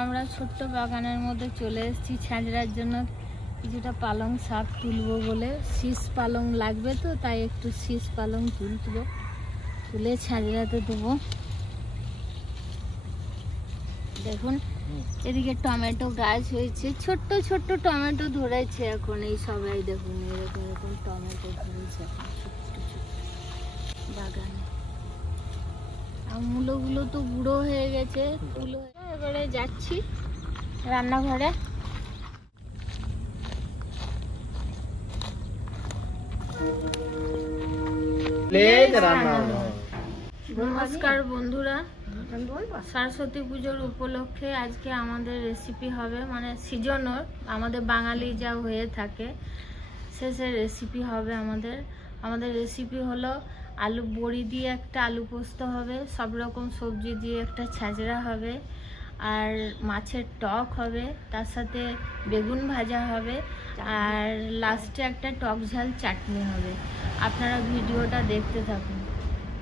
আমরা ছোট্ট বাগানের মধ্যে চলে এসেছি ছাঁচড়ার জন্য কিছুটা পালং শাক তুলবো বলে। শীষ পালং লাগবে তো, তাই একটু শীষ পালং তুলে ছাঁচড়াতে দেবো। দেখুন এদিকে টমেটো গাছ হয়েছে, ছোট্ট ছোট্ট টমেটো ধরেছে এখন। এই সবাই দেখুন এরকম এরকম টমেটো ধরেছে এখন ছোট্ট ছোট্ট বাগানে। আর মূলগুলো তো বুড়ো হয়ে গেছে। এবারে যাচ্ছি রান্নাঘরে। নমস্কার বন্ধুরা, সরস্বতী পুজোর উপলক্ষে আজকে আমাদের রেসিপি হবে, মানে সিজনাল আমাদের বাঙালি যা হয়ে থাকে সে রেসিপি হবে। আমাদের রেসিপি হলো আলু বড়ি দিয়ে একটা আলু পোস্ত হবে, সব রকম সবজি দিয়ে একটা ছাঁচড়া হবে, আর মাছের টক হবে, তার সাথে বেগুন ভাজা হবে, আর লাস্টে একটা টক ঝাল চাটনি হবে। আপনারা ভিডিওটা দেখতে থাকুন।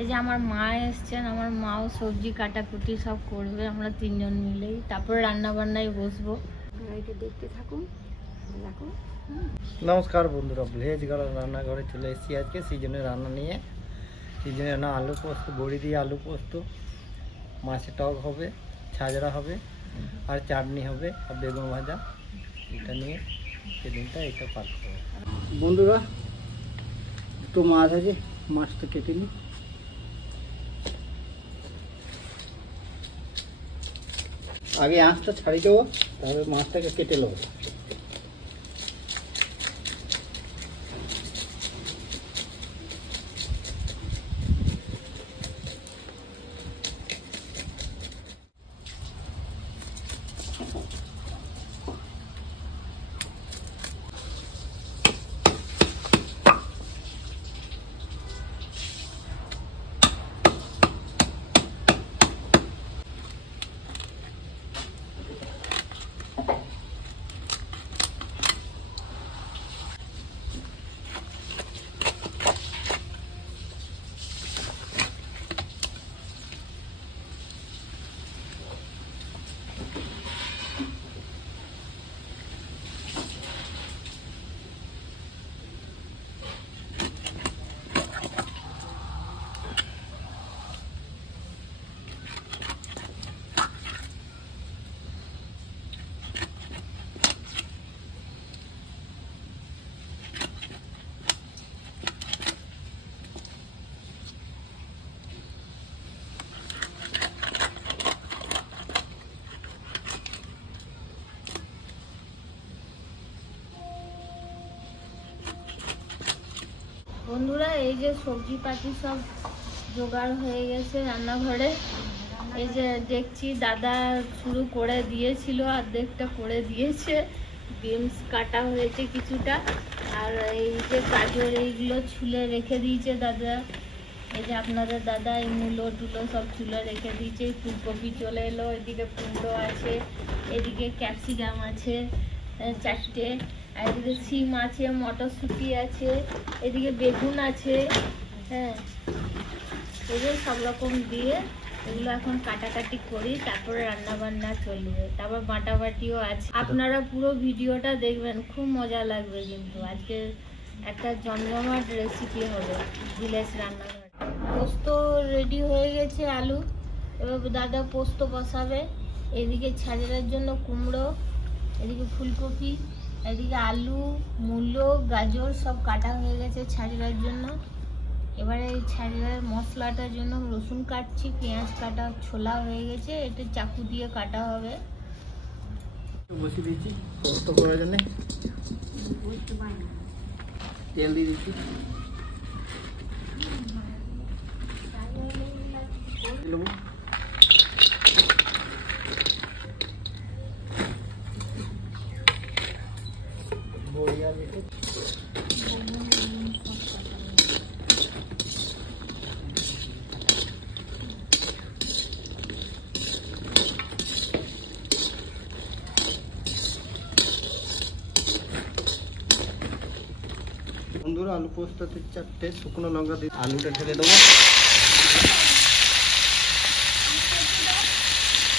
এই যে আমার মা এসছেন, আমার মাও সবজি কাটাকুটি সব করবে, আমরা তিনজন মিলেই, তারপরে রান্না বান্নায় বসবো। এটা দেখতে থাকুন। নমস্কার বন্ধুরা, ভেজ গলা রান্নাঘরে চলে এসেছি আজকে সিজনের রান্না নিয়ে। সিজনের রান্না আলু পোস্ত, বড়ি দিয়ে আলু পোস্ত, মাছের টক হবে, ছাজড়া হবে, আর চাটনি হবে, আর বেগুন ভাজা। এটা নিয়ে সেদিনটা এটা পাক হবে। বন্ধুরা একটু মাছ আছে, মাছটা কেটে নিই। আগে আঁচটা ছাড়ি দেবো, তারপরে মাছটাকে কেটে নেবো। বন্ধুরা এই যে সবজি পাতি সব জোগাড় হয়ে গেছে রান্নাঘরে। এই যে দেখছি দাদা শুরু করে দিয়েছিল, অর্ধেকটা করে দিয়েছে। বিনস কাটা হয়েছে কিছুটা, আর এই যে গাজর এইগুলো ছুলে রেখে দিয়েছে দাদা। এই যে আপনাদের দাদা এই মূলো টুলো সব ছুলে রেখে দিয়েছে। ফুলকপি চলে এলো, এদিকে কুমড়ো আছে, এদিকে ক্যাপসিকাম আছে 4টে, আর এদিকে সিম আছে, মটরশুঁটি আছে, এদিকে বেগুন আছে। হ্যাঁ, এগুলো সব রকম দিয়ে এগুলো এখন কাটাকাটি করি, তারপরে রান্না বান্না চলবে, তারপর বাটাবাটিও আছে। আপনারা পুরো ভিডিওটা দেখবেন, খুব মজা লাগবে। কিন্তু আজকে একটা জমজমাট রেসিপি হবে ভিলেজ রান্নাঘর। পোস্ত রেডি হয়ে গেছে, আলু। এবার দাদা পোস্ত বসাবে। এদিকে ছাজড়ার জন্য কুমড়ো, এদিকে ফুলকপি, এদিকে আলু, মূলো, গাজর সব কাটা হয়ে গেছে ছাজড়ার জন্য। এবারে এই ছাজড়ার মশলাটার জন্য রসুন কাটছি, পেঁয়াজ কাটা ছোলা হয়ে গেছে, এটা চাকু দিয়ে কাটা হবে। বসিয়ে দিয়েছি পোস্ত করার জন্য, তেল দিয়ে দিচ্ছি। বড়ি আর বন্ধুরা আলু পোস্ততে 4টে শুকনো লঙ্কা দিয়ে আলুটা ঢেলে দেবো।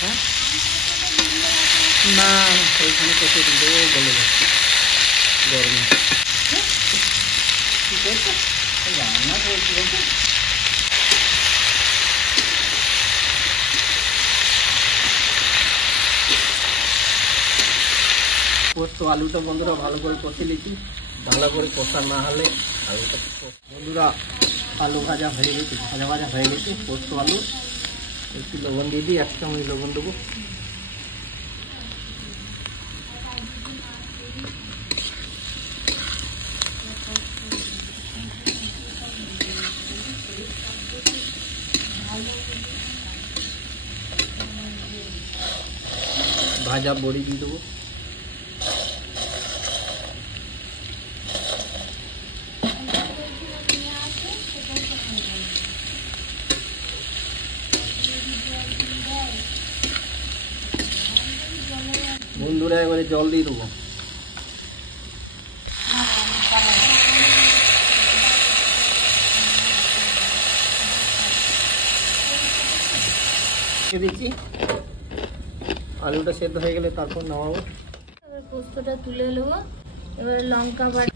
হ্যাঁ না ওইখানে কত দিন দেবো গলে যাচ্ছে গরমে। কি করছে রান্না করছি বলছে। পোস্ত আলুটা বন্ধুরা ভালো করে কষে নিচ্ছি, ভালো করে কষা না হলে আলুটা। বন্ধুরা আলু ভাজা হয়ে গেছে, ভাজা হয়ে গেছে। পোস্ত আলু একটু লবণ দিয়ে দিই, 1 চামচ লবণ দেবো। ভাজা বড়ি দিয়ে দেবো। বন্ধুরা এবারে জল দিয়ে দেবো। দিচ্ছি আলুটা সেদ্ধ হয়ে গেলে তারপর নামাবো। এবার পোস্তটা তুলে নেবো। এবার লঙ্কা বাটা,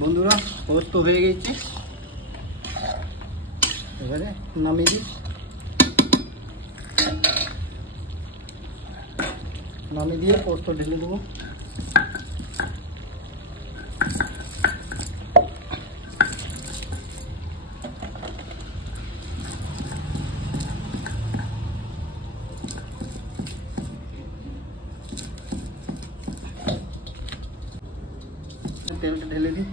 বন্ধুরা পোস্ত হয়ে গেছে, এবারে নামিয়ে দিই। নামিয়ে দিয়ে পোস্ত ঢেলে দেবো। তেলটা ঢেলে দিই।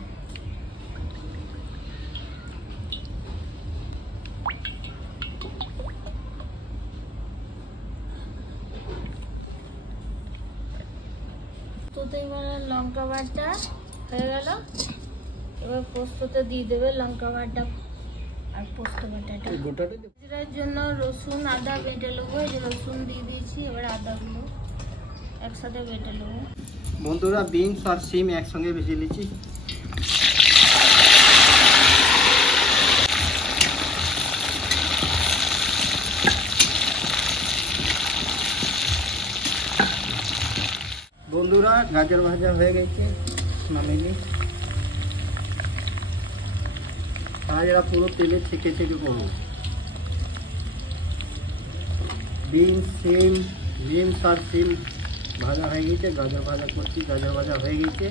পোস্ততে মানে লঙ্কা বাটা হয়ে গেল। এবার পোস্ততে দিয়ে দেবে লঙ্কা বাটা আর পোস্ত বাটাটা। জিরার জন্য রসুন আদা বেটে নেবো। এই যে রসুন দিয়ে দিয়েছি, এবার আদাগুলো একসাথে বেটে নেবো। বন্ধুরা বিনস আর সিম একসঙ্গে ভেজে নিচ্ছি। বন্ধুরা গাজর ভাজা হয়ে গেছে, নামিয়ে নিই। ভাজাটা পুরো তেলে ছেঁকে ছেঁকে করবো। বিনস আর সিম ভাজা হয়ে গেছে, গাজর ভাজা করছি। গাজর ভাজা হয়ে গেছে,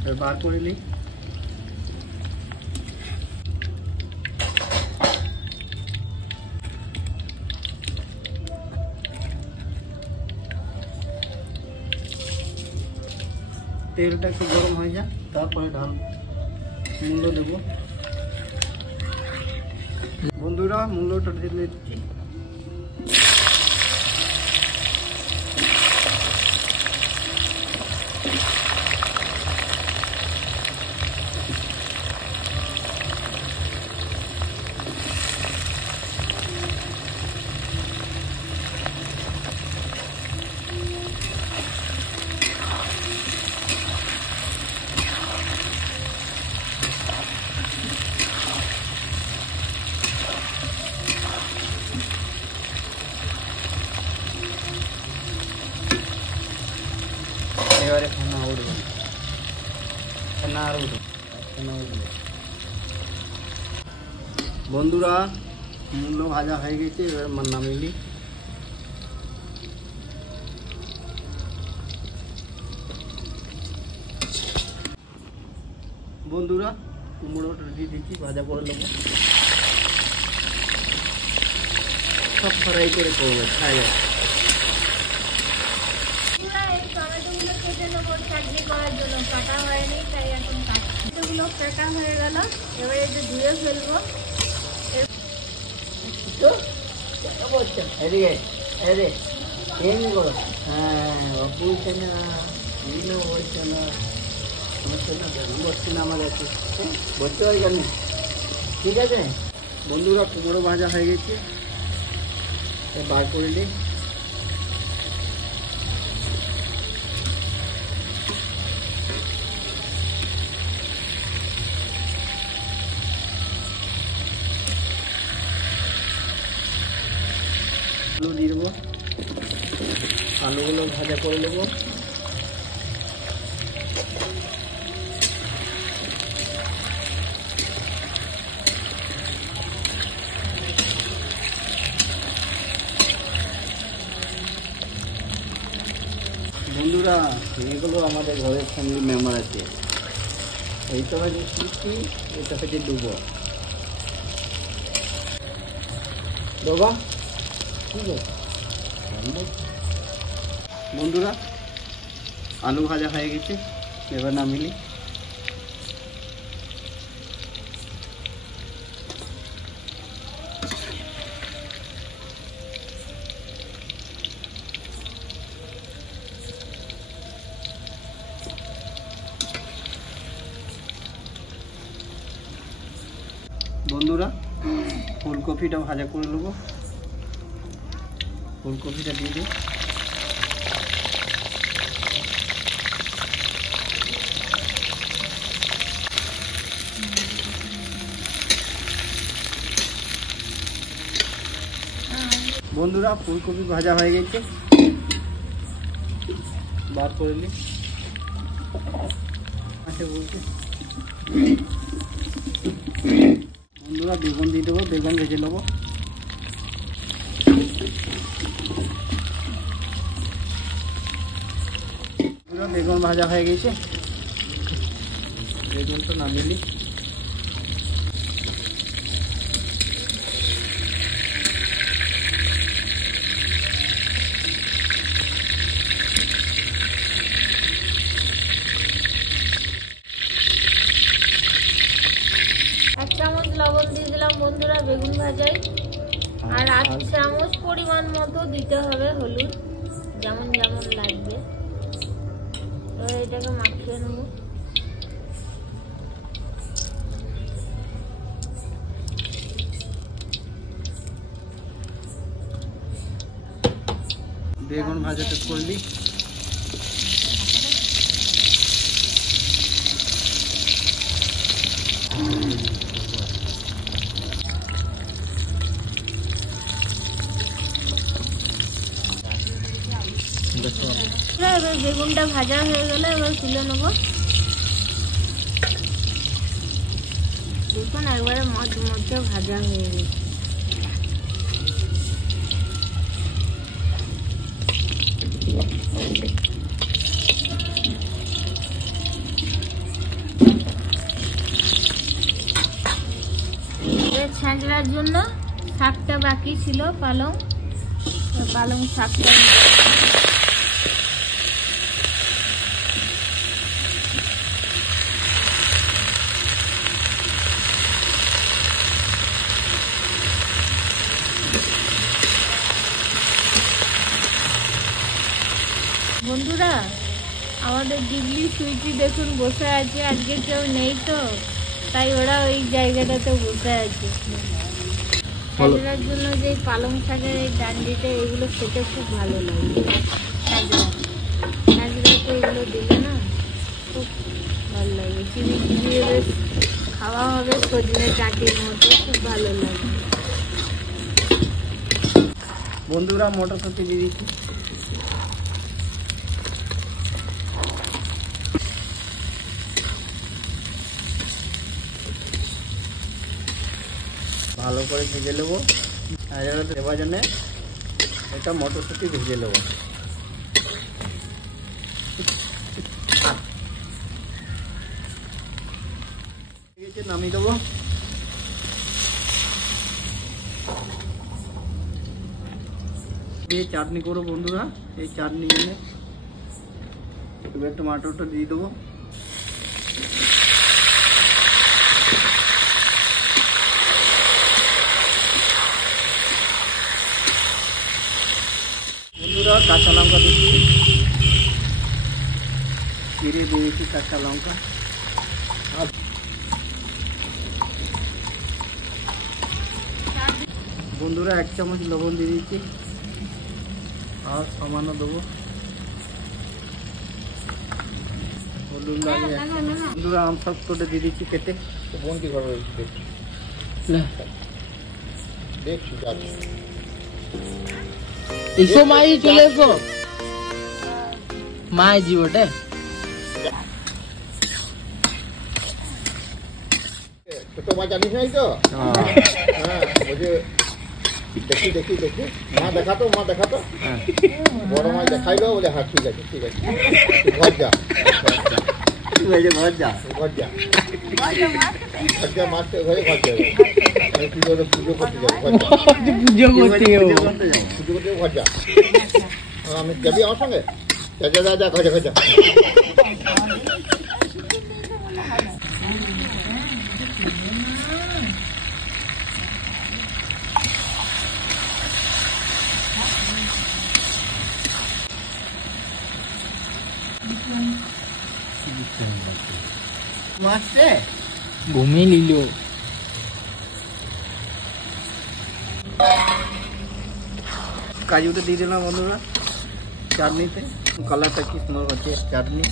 এবার বার করে নিই। তেলটা একটু গরম হয়ে যায়, তারপরে মূল্য দেবো। বন্ধুরা মূল্যটা ঢেলে দিচ্ছি। এবারে ফেনা উঠবে, ফেনা আর উঠবে, ফেনা উঠবে। বন্ধুরা মূল্য ভাজা হয়ে গেছে, এবার নামিয়ে নিই। বন্ধুরা কুমড়োটা দিয়ে দিচ্ছি, ভাজা করে নেবো। সব ফ্রাই করে করবো, খাই যাবে। চাটনি করার জন্য কাটা হয়নি, তাই এখন কাটছি। এগুলো কাটা হয়ে গেল, এবার একটু ধুয়ে ফেলবো। ঠিক আছে বন্ধুরা কুমড়ো ভাজা হয়ে গেছে, বার করে নিই। আলু দিয়ে দেবো, আলুগুলো ভাজা করে নেবো। বন্ধুরা এগুলো আমাদের ঘরের ফ্যামিলি মেম্বার আছে। এইটা হচ্ছে সৃষ্টি, এটা হচ্ছে ডুবো। বাবা ঠিক আছে বন্ধুরা, আলু ভাজা হয়ে গেছে, এবার নামিলি। বন্ধুরা ফুলকপিটা ভাজা করে নেবো, ফুলকপিটা দিয়ে দিই। বন্ধুরা ফুলকপি ভাজা হয়ে গেছে, বার করে নি। আচ্ছা বলছি বন্ধুরা বেগুন দিয়ে দেবো, বেগুন ভেজে নেবো। বেগুন ভাজা হয়ে গেছে, বেগুনটা নামিয়ে নিই। লবণ দিয়ে দিলাম বন্ধুরা বেগুন ভাজায়, আর 8 চামচ পরিমাণ মতো দিতে হবে হলুদ, যেমন যেমন লাগবে। এবার এটাকে মাখিয়ে নেব। বেগুন ভাজাটা করলি। এবার বেগুনটা ভাজা হয়ে গেলে এবার তুলে নেবো। দেখুন একবারে মধ্যে ভাজা হয়ে গেছে। ছাঁচড়ার জন্য শাকটা বাকি ছিল, পালং শাকটা বন্ধুরা আমাদের ডিগলি সুইটি দেখুন বসে আছে, আজকে কেউ নেই তো তাই ওরা ওই জায়গাটাতে বসে আছে। ছাঁচড়ার জন্য যে পালং শাকের এই ডান্ডিটা এগুলো খেতে খুব ভালো লাগে। ছাঁচড়াতে এগুলো দিলে না খুব ভালো লাগে, চিনি চিনিয়ে বেশ খাওয়া হবে, সজনে চাটির মতো খুব ভালো লাগে। বন্ধুরা মটরশুঁটি দিয়ে দিচ্ছি। ভালো করে ভেজে নেবো, দেওয়ার জন্য এটা মটরশুঁটি ভেজে নেবো। নামিয়ে দেবো। দিয়ে চাটনি করবো বন্ধুরা, এই চাটনি জন্য এবার টমাটোটা দিয়ে দেবো। বন্ধুরা কাঁচা লঙ্কা দিচ্ছি, জিরে দিয়েছি, কাঁচা লঙ্কা। বন্ধুরা 1 চামচ লবণ দিয়ে দিচ্ছি, আর সামান্য দেবো হলুদ লাগে। বন্ধুরা আম সব করে দিয়ে দিচ্ছি কেটে। বন্দি করবো দেখছি। এসো মাই, চলে এসো মাই জীবটে। ছোট মাছ জানিস নাই তো? হ্যাঁ বলছে দেখি দেখি দেখি, মা দেখাতো মা দেখাতো, বড় মাছ দেখাইলো, বলে হ্যাঁ ঠিক আছে ঠিক আছে, ঘর যা ঘর যা ঘর যা ঘর যা, মাছ ঘরে ঘর যাবে, কি করে পুজো করতে যাবো, পুজো করতে ঘর যা। আমি যাবি আমার সঙ্গে? যা যা যা যা ঘর যা ঘর যা। মাছতে ঘুমিয়ে নিল। কাজুতে দিয়ে দিলাম বন্ধুরা চাটনিতে, কালারটা কি সুন্দর হচ্ছে চাটনি।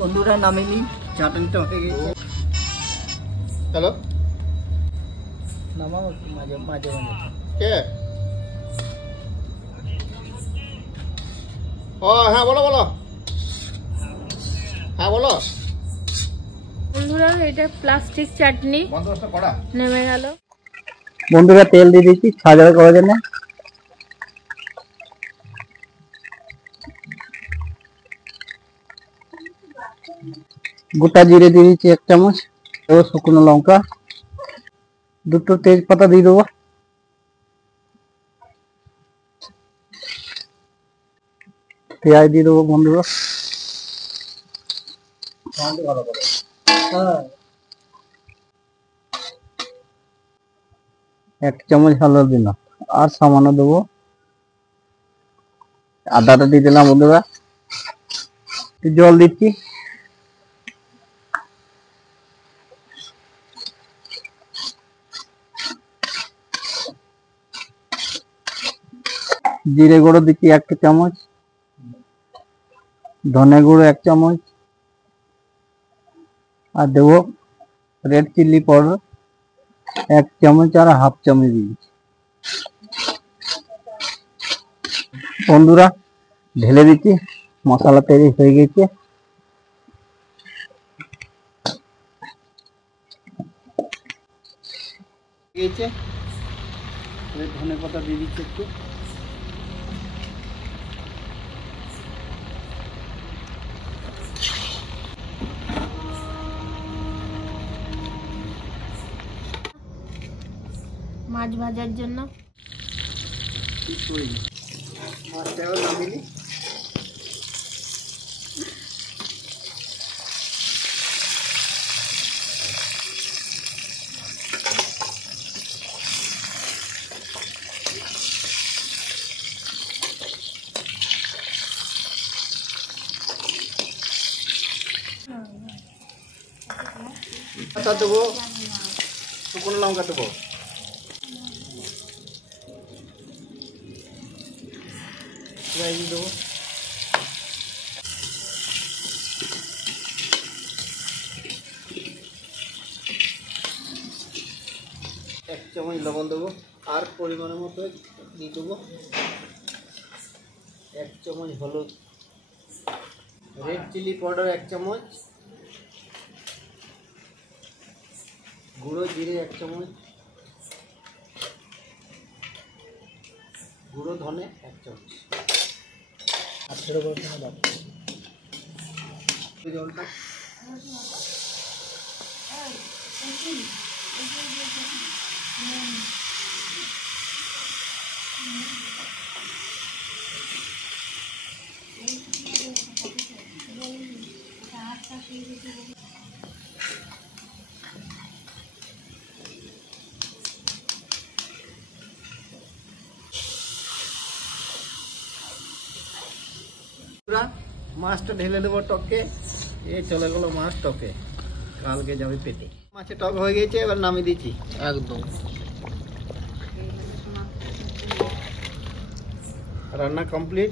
বন্ধুরা নামিনি, চাটনিটা হয়ে গেছে। হ্যালো, নামাবো মাঝে মাঝে মাঝে। কে? ও হ্যাঁ বলো বলো, হ্যাঁ বলো। বন্ধুরা এটা প্লাস্টিক চাটনি বন্দোবস্ত করা। নেমে গেল। বন্ধুরা তেল দিয়ে দিচ্ছি ছাড়া করার জন্য। গোটা জিরে দিয়ে দিচ্ছি 1 চামচ, ও শুকনো লঙ্কা, 2টো তেজপাতা দিয়ে দেবো, পেঁয়াজ দিয়ে দেবো বন্ধুরা, 1 চামচ হলুদ দিলাম, আর সামান্য দেবো আদাটা দিয়ে দিলাম বন্ধুরা, জল দিচ্ছি, জিরে গুঁড়ো দিচ্ছি 1 চামচ, ধনে গুঁড়ো 1 চামচ, আর দেবো রেড চিলি পাউডার 1 চামচ আর হাফ চামচ দিয়েছি। বন্ধুরা ঢেলে দিচ্ছি, মশলা তৈরি হয়ে গেছে। ধনে পাতা দিয়ে দিচ্ছি একটু, মাছ ভাজার জন্য। মাছটাও নামিয়ে নিই। পাতা দেবো, শুকনো লঙ্কা দেবো, দেবো, এক চামচ লবণ দেবো, আর পরিমাণের মতো দিয়ে দেবো 1 চামচ হলুদ, রেড চিলি পাউডার 1 চামচ, গুঁড়ো জিরে 1 চামচ, গুঁড়ো ধনে 1 চামচ, আর ছেড়ে বলতে হবে জলটা। মাছটা ঢেলে দেবো টকে, এই চলে গেল মাছ টকে, কালকে যাবে পেটে। মাছের টক হয়ে গেছে, এবার নামিয়ে দিচ্ছি একদম। রান্না কমপ্লিট।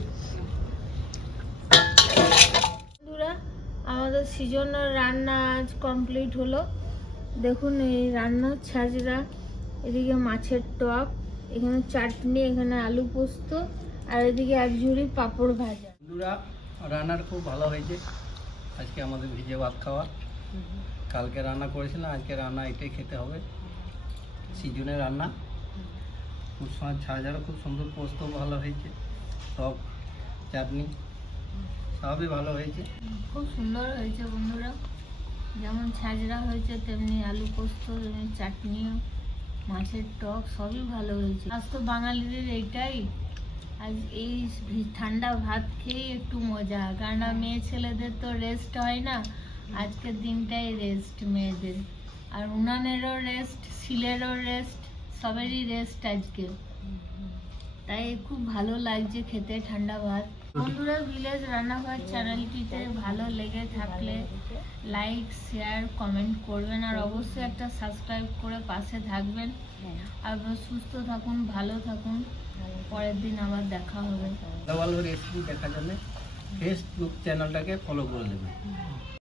বন্ধুরা আমাদের সিজনের রান্না আজ কমপ্লিট হলো। দেখুন এই রান্নার ছাজরা, এদিকে মাছের টক, এখানে চাটনি, এখানে আলু পোস্ত, আর এদিকে এক ঝুড়ি পাঁপড় ভাজা। বন্ধুরা, রান্নার খুব ভালো হয়েছে। আজকে আমাদের ভিজে ভাত খাওয়া, কালকে রান্না করেছিলাম, আজকে রান্না এটাই খেতে হবে। সিজনের রান্না, খুব ছাজারও খুব সুন্দর, পোস্ত ভালো হয়েছে, টক চাটনি সবই ভালো হয়েছে। খুব সুন্দর হয়েছে বন্ধুরা, যেমন ছাজরা হয়েছে তেমনি আলু পোস্ত, তেমনি চাটনিও, মাছের টক সবই ভালো হয়েছে। আজ তো বাঙালিদের এইটাই, আজ এই ঠান্ডা ভাত খেয়ে একটু মজা, কারণ মেয়ে ছেলেদের তো রেস্ট হয় না, আজকের দিনটাই রেস্ট মেয়েদের, আর উনানেরও রেস্ট, শিলেরও রেস্ট, সবেরই রেস্ট আজকে, তাই খুব ভালো লাগছে খেতে ঠান্ডা ভাত। বন্ধুরা, ভিলেজ রান্নাঘর চ্যানেলটিতে ভালো লেগে থাকলে লাইক, শেয়ার, কমেন্ট করবেন, আর অবশ্যই একটা সাবস্ক্রাইব করে পাশে থাকবেন। আর সুস্থ থাকুন, ভালো থাকুন, পরের দিন আবার দেখা হবে। ভালো ভালো রেসিপি দেখার জন্য ফেসবুক চ্যানেলটাকে ফলো করে দেবেন।